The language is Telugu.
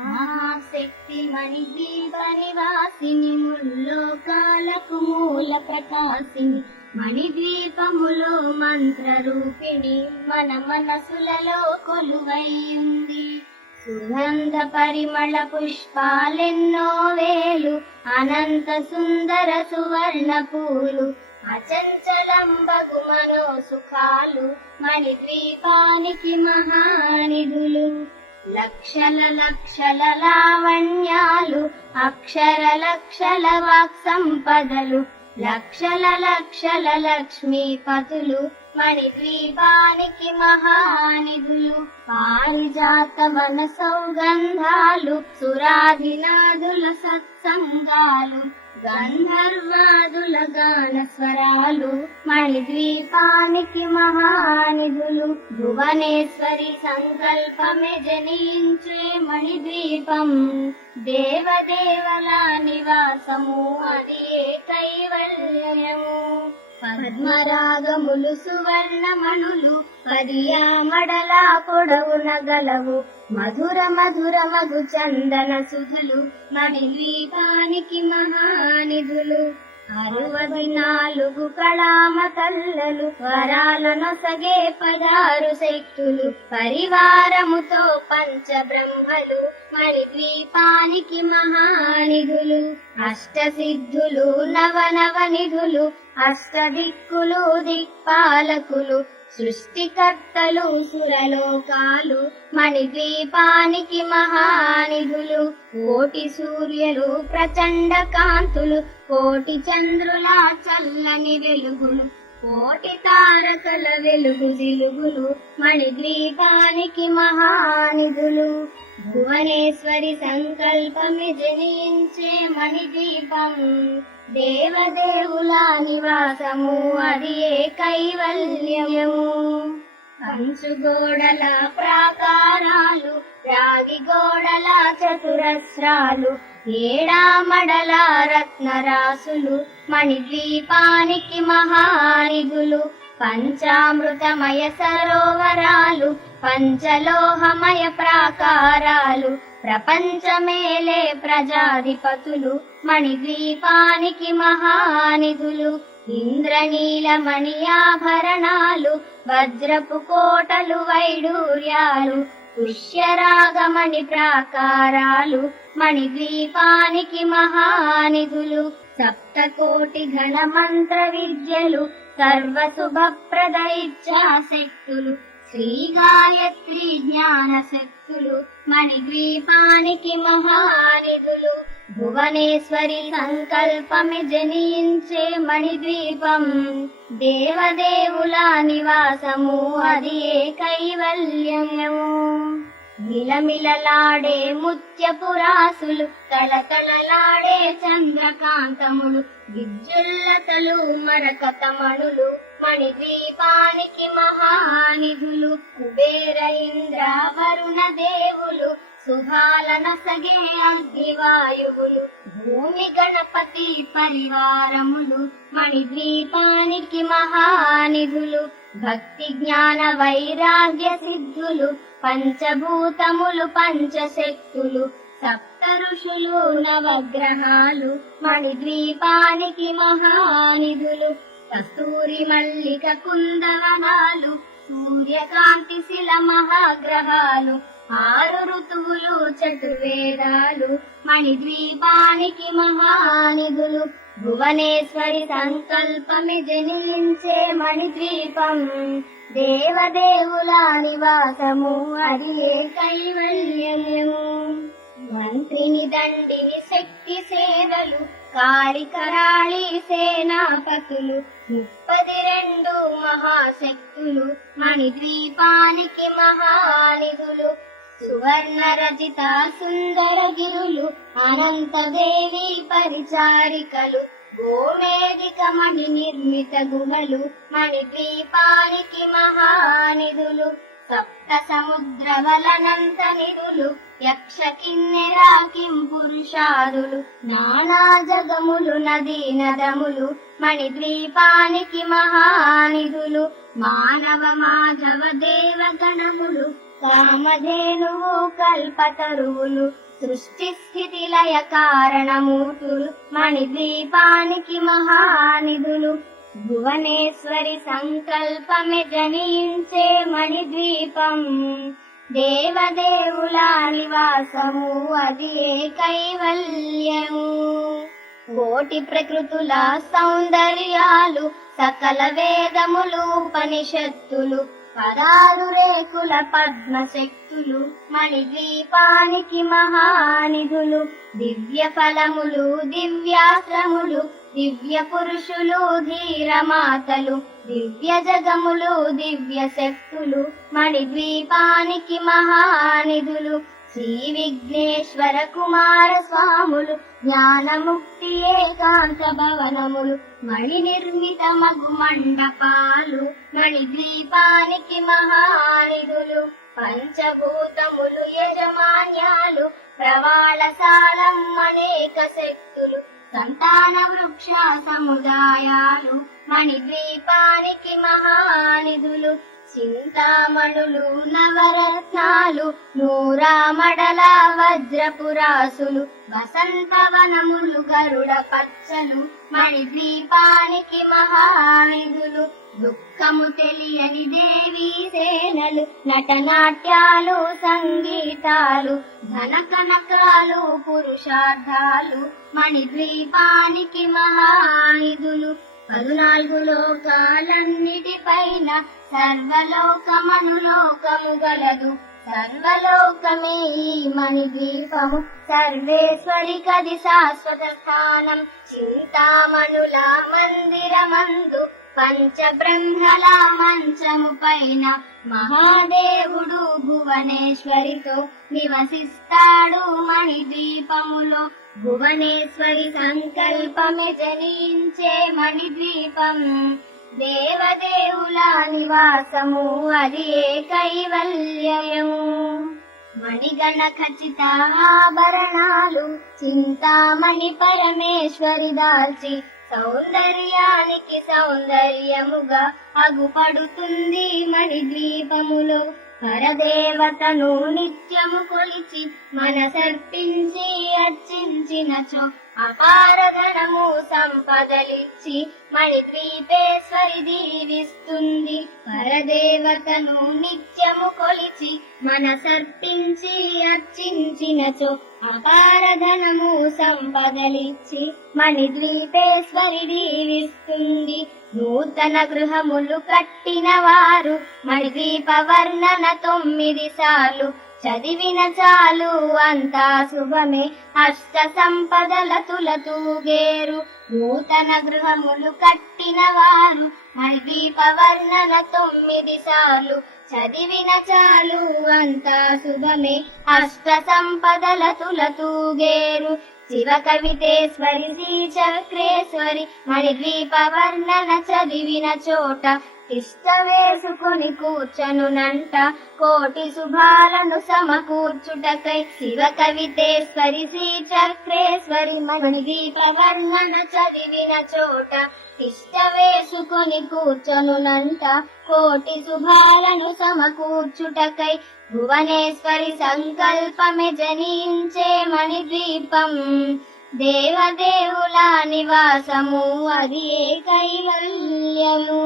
మహాశక్తి మణిద్వీప నివాసిని ముల్లోకాలకు మూల ప్రకాశిని మణిద్వీపములో మంత్ర రూపిణి మన మనసులలో కొలువైంది. సుగంధ పరిమళ పుష్పాలెన్నో వేలు అనంత సుందర సువర్ణ పూలు అచంచలంబగు మనో సుఖాలు మణిద్వీపానికి మహానిధులు. లక్షల లక్షల లావణ్యాలు అక్షర లక్షల వాక్ సంపదలు లక్షల లక్షల లక్ష్మీపతులు మణిద్వీపానికి మహానిధులు. పారిజాత వన సౌగంధాలు సురాధినాదుల సత్సంగాలు గంధర్వాదుల గాన స్వరాలు మణిద్వీపానికి మహానిధులు. భువనేశ్వరి సంకల్పమే జనించే మణిద్వీపం దేవదేవల నివాసము అది కైవల్యము. పద్మరాగములు సువర్ణమణులు పదియామడల పొడవున గలవు మధుర మధుర మధు చందన సుధలు మణిద్వీపానికి మహానిధులు. 64 కళామ తల్లలు వరాలనొసగే 16 శక్తులు పరివారముతో పంచబ్రహ్మలు మణిద్వీపానికి మహానిధులు. అష్టసిద్ధులు నవనవనిధులు అష్టదిక్కులు దిక్పాలకులు సృష్టికర్తలు సురలోకాలు మణిద్వీపానికి మహానిధులు. కోటి సూర్యులు ప్రచండ కాంతులు కోటి చంద్రుల చల్లని వెలుగులు కోటి తారకల వెలుగు జిలుగులు మణిద్వీపానికి మహానిధులు. భువనేశ్వరి సంకల్పమి జనించే మణిద్వీపం దేవదేవుల నివాసము అది కైవల్యము. కంచుగోడల ప్రాకారాలు రాగి గోడల చతురస్రాలు ఏడామడల రత్నరాసులు మణిద్వీపానికి మహానిధులు. పంచామృతమయ సరోవరాలు పంచలోహమయ ప్రాకారాలు ప్రపంచమేలే ప్రజాధిపతులు మణిద్వీపానికి మహానిధులు. ఇంద్రనీలమణి ఆభరణాలు వజ్రపు కోటలు వైడూర్యాలు పుష్యరాగమణి ప్రాకారాలు మణిద్వీపానికి మహానిధులు. సప్తకోటి ఘన మంత్ర విద్యలు సర్వశుభప్రద ఇచ్ఛాశక్తులు శ్రీ గాయత్రి జ్ఞాన శక్తులు మణిద్వీపానికి మహానిధులు. భువనేశ్వరి సంకల్పమి జనించే మణిద్వీపం దేవదేవుల నివాసము అది కైవల్యము. మిలమిలలాడే ముత్యపురాసులు తలతలలాడే చంద్రకాంతములు విద్యుల్లతలు మరకతమణులు మణిద్వీపానికి మహానిధులు. కుబేర ఇంద్ర వరుణ దేవులు సుహాలనసగే అగ్నివాయువులు భూమి గణపతి పరివారములు మణిద్వీపానికి మహానిధులు. భక్తి జ్ఞాన వైరాగ్య సిద్ధులు పంచభూతములు పంచశక్తులు సప్త ఋషులు నవగ్రహాలు మణిద్వీపానికి మహానిధులు. కస్తూరి మల్లిక కుందవనాలు సూర్యకాంతి శిల మహాగ్రహాలు 6 ఋతువులు చతుర్వేదాలు మణిద్వీపానికి మహానిధులు. భువనేశ్వరి సంకల్పమి జనించే మణిద్వీపం దేవదేవుల నివాసము అది కైవల్యము. మంత్రిని దండిని శక్తి సేవలు కాళికరాళి సేనాపతులు 32 మహాశక్తులు మణిద్వీపానికి మహానిధులు. సువర్ణ రచిత సుందర గిరులు అనంతదేవి పరిచారికలు గోమేదిక మణి నిర్మిత గుహలు మణిద్వీపానికి మహానిధులు. సప్త సముద్ర వలనంత నిధులు యక్ష కిన్నెర కిం పురుషాదులు నానా జగములు నదీ నదములు మణిద్వీపానికి మహానిధులు. మానవ మాధవ దేవగణములు కామధేనువు కల్పతరువులు సృష్టి స్థితి లయ కారణమూర్తులు మణిద్వీపానికి మహానిధులు భువనేశ్వరి సంకల్పమే జనించే మణిద్వీపం దేవదేవుల నివాసము అది కైవల్యము కోటి ప్రకృతుల సౌందర్యాలు సకల వేదములు ఉపనిషత్తులు పదారు రేకుల పద్మశక్తులు మణిద్వీపానికి మహానిధులు దివ్య ఫలములు దివ్యాశ్రములు దివ్య పురుషులు ధీరమాతలు దివ్య జగములు దివ్య శక్తులు మణిద్వీపానికి మహానిధులు శ్రీ విఘ్నేశ్వర కుమార స్వాములు జ్ఞానముక్తి ఏకాంత భవనములు మణి నిర్మిత మగు మండపాలు మణిద్వీపానికి మహానిధులు పంచభూతములు యజమాన్యాలు ప్రవాళశాలం అనేక శక్తులు సంతాన వృక్ష సముదాయాలు మణిద్వీపానికి మహానిధులు చింతామణులు నవరత్నాలు నూరామడల వజ్రపురాసులు వసంతవనములు గరుడ పచ్చలు మణిద్వీపానికి మహానిధులు దుఃఖము తెలియని దేవీ సేనలు నటనాట్యాలు సంగీతాలు ధన కనకాలు పురుషార్థాలు మణిద్వీపానికి మహానిధులు 14 లోకాలన్నిటిపైన సర్వలోకమనులోకము గలదు సర్వలోకమే ఈ మణిద్వీపము సర్వేశ్వరి కది శాశ్వత స్థానం చింతామణుల మందిరమందు పంచబ్రహ్మల మంచము పైన మహాదేవుడు భువనేశ్వరితో నివసిస్తాడు మణిద్వీపములో భువనేశ్వరి సంకల్పమే జనించే మణిద్వీపం దేవదేవుల నివాసము అది కైవల్యము మణిగణ ఖచ్చిత ఆభరణాలు చింతామణి పరమేశ్వరి దాల్చి సౌందర్యానికి సౌందర్యముగా అగుపడుతుంది మణిద్వీపములో పరదేవతను నిత్యము కొలిచి మనసర్పించి అర్చించినచో అపార ధనము సంపదలిచ్చి మణిద్వీపేశ్వరి దీవిస్తుంది పరదేవతను నిత్యము కొలిచి మనసర్పించి అర్చించినచో అపార ధనము సంపదలిచ్చి మణిద్వీపేశ్వరి దీవిస్తుంది నూతన గృహములు కట్టిన వారు మణిద్వీప వర్ణన 9 సార్లు చదివిన చాలు అంతా శుభమే అష్ట సంపదల తులతూగేరు నూతన గృహములు కట్టిన వారు మణిద్వీప వర్ణన 9 సార్లు చదివిన చాలు అంతా శుభమే అష్ట సంపదల తులతూగేరు శివ కవితేశ్వరి శ్రీ చక్రేశ్వరి మణిద్వీప వర్ణన చదివిన చోట తిష్ట వేసుకుని కూర్చనునంట కోటి శుభాలను సమకూర్చుటకై శివ కవితేశ్వరి శ్రీ చక్రేశ్వరి మణిద్వీప వర్ణన చదివిన చోట తిష్ట వేసుకుని కూర్చనునంట కోటి శుభాలను సమకూర్చుటకై భువనేశ్వరి సంకల్పమే జనించే మణిద్వీపం దేవదేవుల నివాసము అది కైవల్యము